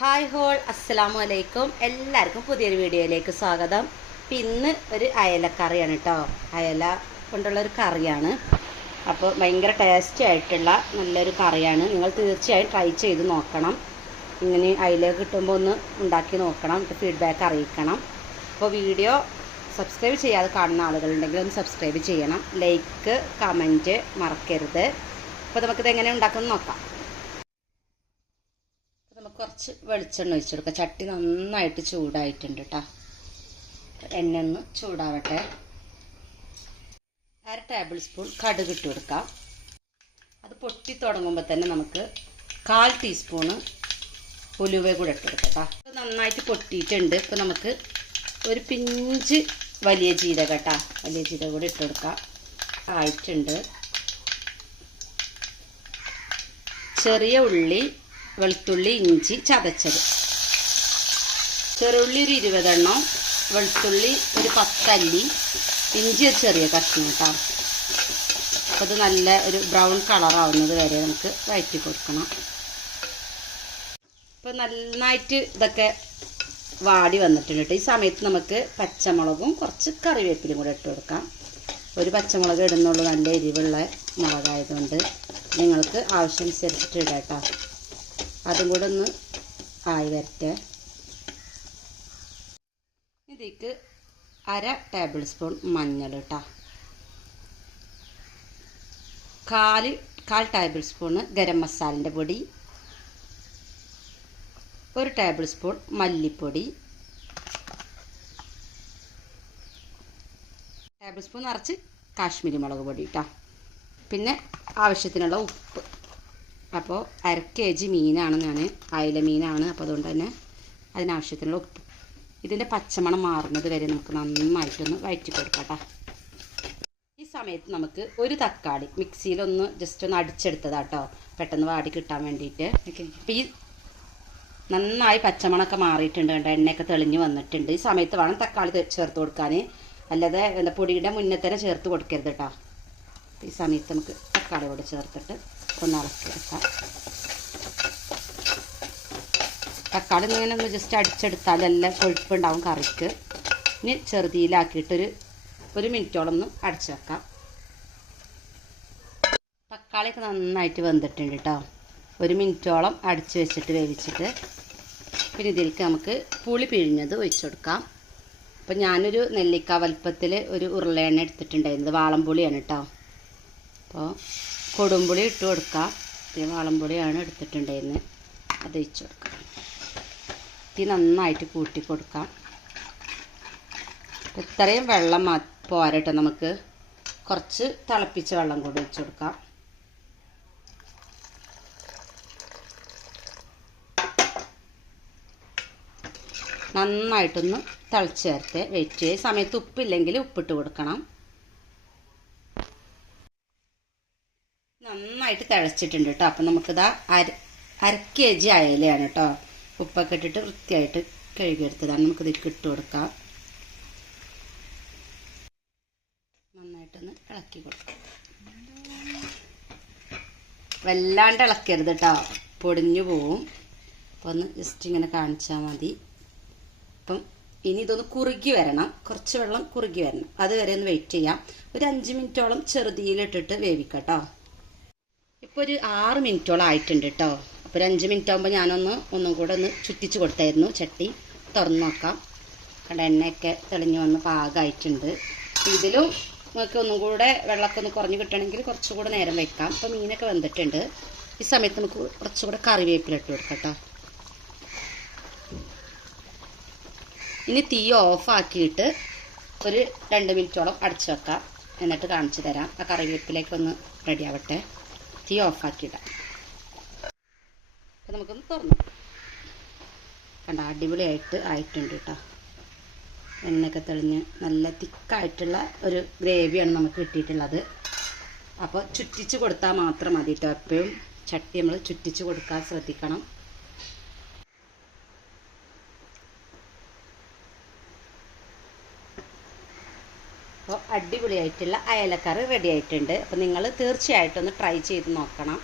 Hi whole അസ്സലാമു അലൈക്കും എല്ലാവർക്കും പുതിയൊരു വീഡിയോയിലേക്ക് സ്വാഗതം. അപ്പം ഇന്ന് ഒരു അയലക്കറിയാണ് കേട്ടോ അയല കൊണ്ടുള്ള ഒരു കറിയാണ്. അപ്പോൾ ഭയങ്കര ടേസ്റ്റി ആയിട്ടുള്ള നല്ലൊരു കറിയാണ്. നിങ്ങൾ തീർച്ചയായും ട്രൈ ചെയ്ത് നോക്കണം. ഇങ്ങനെ അയല കിട്ടുമ്പോൾ ഒന്ന് ഉണ്ടാക്കി നോക്കണം. ഫീഡ്ബാക്ക് അറിയിക്കണം. അപ്പോൾ വീഡിയോ സബ്സ്ക്രൈബ് ചെയ്യാതെ കാണുന്ന ആളുകളുണ്ടെങ്കിൽ ഒന്ന് സബ്സ്ക്രൈബ് ചെയ്യണം. ലൈക്ക് കമന്റ് മറക്കരുത്. അപ്പോൾ നമുക്കിത് എങ്ങനെ ഉണ്ടാക്കുന്നത് നോക്കാം. കുറച്ച് വെളിച്ചെണ്ണ ഒഴിച്ചു കൊടുക്കുക ചട്ടി നന്നായിട്ട് ചൂടായിട്ടുണ്ട് കേട്ടോ എണ്ണ ഒന്ന് ചൂടാവട്ടെ. അര ടേബിൾ സ്പൂൺ കടുക് ഇട്ട് കൊടുക്കാം. അത് പൊട്ടി തുടങ്ങുമ്പോൾ തന്നെ നമുക്ക് കാൽ ടീസ്പൂണ് ഉലുവ കൂടെ ഇട്ട് കൊടുക്കാം കേട്ടോ നന്നായിട്ട് പൊട്ടിയിട്ടുണ്ട്. ഇപ്പോൾ നമുക്ക് ഒരു പിഞ്ച് വലിയ ജീരക കേട്ടോ വലിയ ജീരക കൂടെ ഇട്ട് കൊടുക്കാം. ആയിട്ടുണ്ട്. ചെറിയ ഉള്ളി വെളുത്തുള്ളി ഇഞ്ചി ചതച്ചത്. ചെറുള്ളി ഒരു ഇരുപതെണ്ണം വെളുത്തുള്ളി ഒരു പത്തല്ലി ഇഞ്ചി ഒരു ചെറിയ കഷ്ണം കേട്ടോ അപ്പോൾ അത് നല്ല ഒരു ബ്രൗൺ കളറാവുന്നത് വരെ നമുക്ക് വഴറ്റി കൊടുക്കണം. ഇപ്പോൾ നന്നായിട്ട് ഇതൊക്കെ വാടി വന്നിട്ടുണ്ട്. കേട്ടോ ഈ സമയത്ത് നമുക്ക് പച്ചമുളകും കുറച്ച് കറിവേപ്പിലും കൂടെ ഇട്ട് കൊടുക്കാം. ഒരു പച്ചമുളക് ഇടുന്നുള്ളൂ. നല്ല എരിവുള്ള മുളകായതുകൊണ്ട്. നിങ്ങൾക്ക് ആവശ്യമനുസരിച്ചിട്ട് ഇടാം കേട്ടോ അതും കൂടെ ഒന്ന് ആയി വരട്ടെ. ഇതിലേക്ക് അര ടേബിൾ സ്പൂൺ മഞ്ഞൾ കേട്ടോ കാൽ കാൽ ടേബിൾ സ്പൂണ് ഗരം മസാലന്റെ പൊടി. ഒരു ടേബിൾ സ്പൂൺ മല്ലിപ്പൊടി. ടേബിൾ സ്പൂൺ നിറച്ച് കാശ്മീരി മുളക് പൊടി കേട്ടോ പിന്നെ ആവശ്യത്തിനുള്ള ഉപ്പ്. അപ്പോൾ അര കെ ജി മീനാണ് ഞാൻ അയല മീനാണ്. അപ്പോൾ അതുകൊണ്ട് തന്നെ അതിനാവശ്യത്തിനുള്ള ഉപ്പ്. ഇതിന്റെ പച്ചമണം മാറുന്നത് വരെ നമുക്ക് നന്നായിട്ടൊന്ന് വഴറ്റി കൊടുക്കാം കേട്ടോ ഈ സമയത്ത് നമുക്ക് ഒരു തക്കാളി മിക്സിയിലൊന്ന് ജസ്റ്റ് ഒന്ന് അടിച്ചെടുത്തതാട്ടോ. പെട്ടെന്ന് വാടി കിട്ടാൻ വേണ്ടിയിട്ട്. അപ്പോൾ ഈ നന്നായി പച്ചമണമൊക്കെ മാറിയിട്ടുണ്ട് കണ്ടോ? എണ്ണയൊക്കെ തെളിഞ്ഞ് വന്നിട്ടുണ്ട്. ഈ സമയത്ത് വേണം തക്കാളി ചേർത്ത് കൊടുക്കാൻ അല്ലാതെ എന്താ പൊടിയുടെ മുന്നേ തന്നെ ചേർത്ത് കൊടുക്കരുത് കേട്ടോ. ഈ സമയത്ത് നമുക്ക് തക്കാളി കൂടെ ചേർത്തിട്ട് ഒന്ന് ഇളക്കിയെടുക്കാം. തക്കാളി ഇങ്ങനെ ഒന്ന് ജസ്റ്റ് അടിച്ചെടുത്താലെല്ലാം കൊഴുപ്പുണ്ടാവും കറിക്ക്. ഇനി ചെറുതിയിലാക്കിയിട്ടൊരു ഒരു മിനിറ്റോളം ഒന്ന് അടച്ചു വെക്കാം. തക്കാളിയൊക്കെ നന്നായിട്ട് വെന്തിട്ടുണ്ട് കേട്ടോ ഒരു മിനിറ്റോളം അടിച്ചു വെച്ചിട്ട് വേവിച്ചിട്ട് പിന്നെ ഇതിലേക്ക് നമുക്ക് പുളി പിഴിഞ്ഞത് ഒഴിച്ചു കൊടുക്കാം. അപ്പം ഞാനൊരു നെല്ലിക്ക വലുപ്പത്തിൽ ഒരു ഉരുളയെണ്ണ എടുത്തിട്ടുണ്ടായിരുന്നത്. വാളംപുളിയാണ് കേട്ടോ അപ്പോൾ കൊടുമ്പുളി ഇട്ട് കൊടുക്കാം. വാളംപുളിയാണ് എടുത്തിട്ടുണ്ടായിരുന്നത്. അത് ഒഴിച്ചു കൊടുക്കാം. തീ നന്നായിട്ട് കൂട്ടി കൊടുക്കാം. ഇത്രയും വെള്ളം പോരട്ടെ നമുക്ക്. കുറച്ച് തിളപ്പിച്ച വെള്ളം കൂടി ഒഴിച്ചു കൊടുക്കാം. നന്നായിട്ടൊന്ന് തിളച്ച് ചേർത്ത് വെയിറ്റ് ചെയ്ത് സമയത്ത് ഉപ്പില്ലെങ്കിൽ ഉപ്പിട്ട് കൊടുക്കണം. നന്നായിട്ട് തിളച്ചിട്ടുണ്ട് കേട്ടോ അപ്പം നമുക്കിതാ അര അര കെ ജി അയലയാണ് കേട്ടോ ഉപ്പൊക്കെ ഇട്ടിട്ട് വൃത്തിയായിട്ട് കഴുകിയെടുത്തതാണ്. നമുക്കിത് ഇട്ട് കൊടുക്കാം. നന്നായിട്ടൊന്ന് ഇളക്കി കൊടുക്കാം. വല്ലാണ്ട് ഇളക്കരുത് കേട്ടോ പൊടിഞ്ഞു പോവും. അപ്പോൾ ഒന്ന് ജസ്റ്റ് ഇങ്ങനെ കാണിച്ചാൽ മതി. അപ്പം ഇനി ഇതൊന്ന് കുറുകി വരണം. കുറച്ച് വെള്ളം കുറുകി വരണം. അതുവരെ ഒന്ന് വെയിറ്റ് ചെയ്യാം. ഒരു അഞ്ച് മിനിറ്റോളം ചെറുതീയിലിട്ടിട്ട് വേവിക്കട്ടോ ഇപ്പോൾ ഒരു ആറ് മിനിറ്റോളം ആയിട്ടുണ്ട് കേട്ടോ അപ്പോൾ ഒരു അഞ്ച് മിനിറ്റ് ആകുമ്പോൾ ഞാനൊന്ന് ഒന്നും കൂടെ ഒന്ന് ചുറ്റിച്ച് കൊടുത്തായിരുന്നു ചട്ടി. തുറന്നു നോക്കാം. കണ്ട എണ്ണയൊക്കെ തെളിഞ്ഞു വന്ന് പാകമായിട്ടുണ്ട് ഇതിലും നിങ്ങൾക്ക് ഒന്നും കൂടെ വെള്ളമൊക്കെ ഒന്ന് കുറഞ്ഞ് കിട്ടണമെങ്കിൽ കുറച്ചുകൂടെ നേരം വെക്കാം. അപ്പോൾ മീനൊക്കെ വന്നിട്ടുണ്ട് ഈ സമയത്ത് നമുക്ക് കുറച്ചുകൂടെ കറിവേപ്പില ഇട്ട് കൊടുക്കാം ഇനി തീ ഓഫാക്കിയിട്ട് ഒരു രണ്ട് മിനിറ്റോളം അടച്ചു വെക്കാം. എന്നിട്ട് കാണിച്ചു തരാം. ആ കറിവേപ്പിലേക്ക് ഒന്ന് റെഡി ആവട്ടെ. തീ ഓഫാക്കിയിടാം അപ്പം നമുക്കൊന്ന് തുറന്നു. കണ്ട അടിപൊളിയായിട്ട് ആയിട്ടുണ്ട് കേട്ടോ എണ്ണയൊക്കെ തെളിഞ്ഞ് നല്ല തിക്കായിട്ടുള്ള ഒരു ഗ്രേവിയാണ് നമുക്ക് കിട്ടിയിട്ടുള്ളത്. അപ്പോൾ ചുറ്റിച്ച് കൊടുത്താൽ മാത്രം മതി കേട്ടോ എപ്പോഴും ചട്ടി നമ്മൾ ചുറ്റിച്ച് കൊടുക്കാൻ ശ്രദ്ധിക്കണം. അപ്പോൾ അടിപൊളിയായിട്ടുള്ള അയലക്കറി റെഡി ആയിട്ടുണ്ട്. അപ്പോൾ നിങ്ങൾ തീർച്ചയായിട്ടും ഒന്ന് ട്രൈ ചെയ്ത് നോക്കണം.